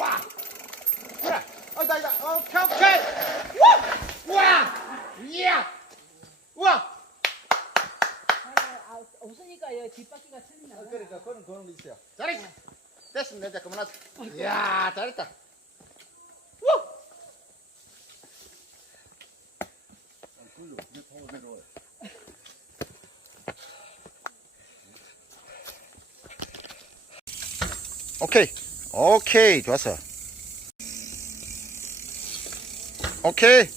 와. 그래. 어이다, 이다. 오케이, 오케이. 와! 와! 이야! 와! 아, 아, 없으니까 여 뒷바퀴가 봐. 그러니까 그런 그런 거 있어요. 잘했어. 됐습니다. 이제 그만하자. 이야, 잘했다. 우! 오케이. 오케이. 좋았어. 오케이.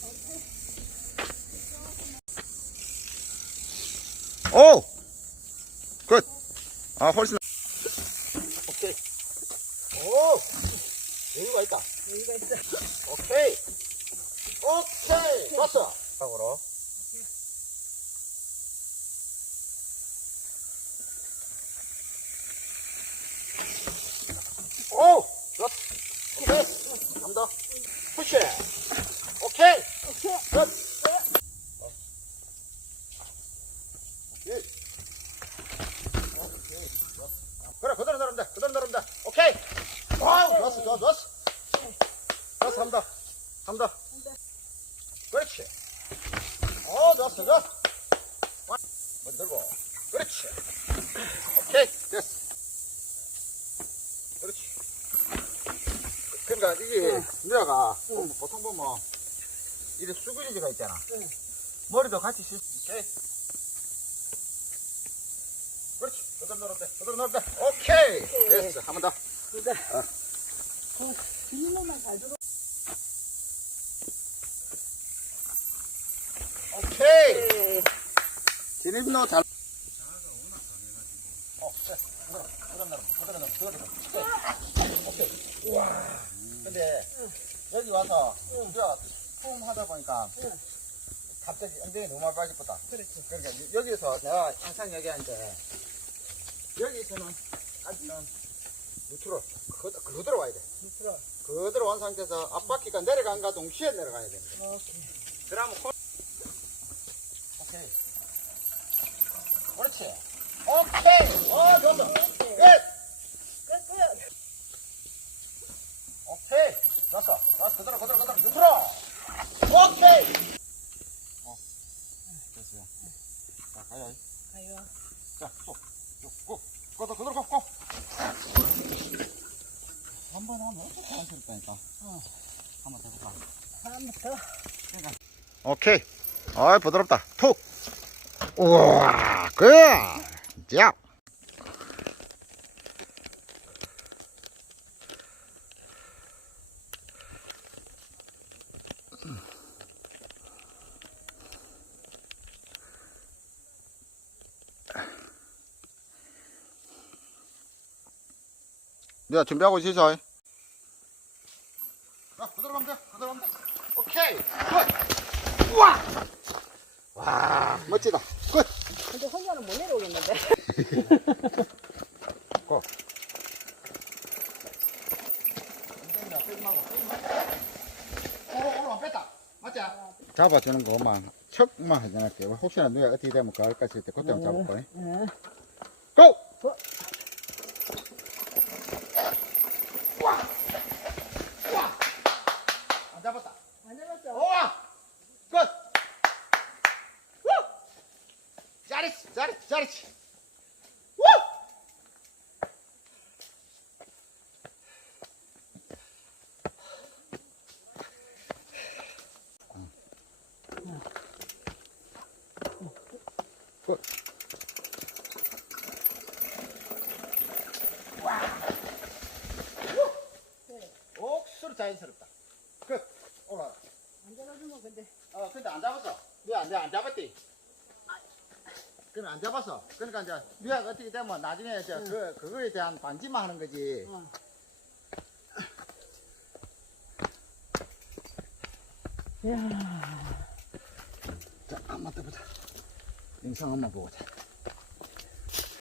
오! 굿. 아, 훨씬. 오케이. 오! 여유가 있다. 여기가 있어. 오케이. 오케이. 좋았어. 하고로. 오! 좋았어. 오케이. 한 더. 푸시. 오케이. 오케이. 굿. 오케이. 오케이. 좋았어. 그래, 그대로 내려면 돼. 그대로 내려면 돼. 오케이. 와우, 좋았어, 좋았어, 좋았어. 좋았어, 한 더. 한 더. 그렇지. 어, 좋았어, 좋았어. 와, 먼저 들고. 그렇지. 오케이, 됐어. 그렇지. 그러니까 이게 누나가 보면 보통 보면 이렇게 수그리지가 있잖아. 응. 머리도 같이 실. 오케이. 그렇지. 그대로 돼. 그대로 돼. 오케이. 오케이. 됐어. 한 번 더. 이거. 어. 어, 비닐로만 잘 들어. 오케이. 네. 기름도 잘. 어, 네. 그대로, 그대로 넣어. 그대로 넣어. 그 오케이. 우와. 근데 여기 와서 응. 우리가 품 하다 보니까 응. 갑자기 엉덩이 너무 많이 빠졌다. 그렇지. 그러니까 여기서 내가 항상 얘기하는데 여기서는 아직은 밑으로 그거- 그대로 와야 돼. 밑으로. 그대로 온 상태에서 앞바퀴가 내려간가 동시에 내려가야 돼. 오케이. 그러면 콜. 오케이. 그렇지. 오케이. 어, 좋았어. 끝. 끝, 끝. 오케이. 좋았어. 좋았어. 그대로, 그대로, 그대로. 밑으로. 오케이. 어. 됐어요. 자, 가요. 가요. 자, 쏙. 쭉, 꾹. 그대로, 그대로, 꾹, 꾹. 한번 하면 어떻게 자연스럽다니까. 어. 한번 더 해볼까? 한번 더. 오케이. 어이, 부드럽다. 툭. 우와, 그. 자. 네, 준비하고 있으셔. 자, 그대로 가면 돼. 그대로 가면 돼. 오케이. 굿. 우와! 와, 멋지다. 굿. 근데 혼자는 못 내려오겠는데. 고. 오로 뺐다. 맞지? 잡아주는 것만 척만 하지 않을게. 혹시나 누가 어떻게 되면 가을 갔을 때 그때만 잡을 거야. 응. 고! 고! 와! 와! 안 잡았다. 안 잡았어. 우와! 굿! 우! 잘했어, 잘했어, 잘했어. 우! 우! 옥수로 자연스럽다. 끝. 올라가. 안 잡아주면 근데. 어, 근데 안 잡았어. 왜 안, 안 잡았지? 그럼 안 잡았어. 그러니까 이제 미가 어떻게 되면 나중에 이제 응. 그, 그거에 대한 방지만 하는 거지. 어. 야. 자, 한번 더 보자. 영상 한번 보자.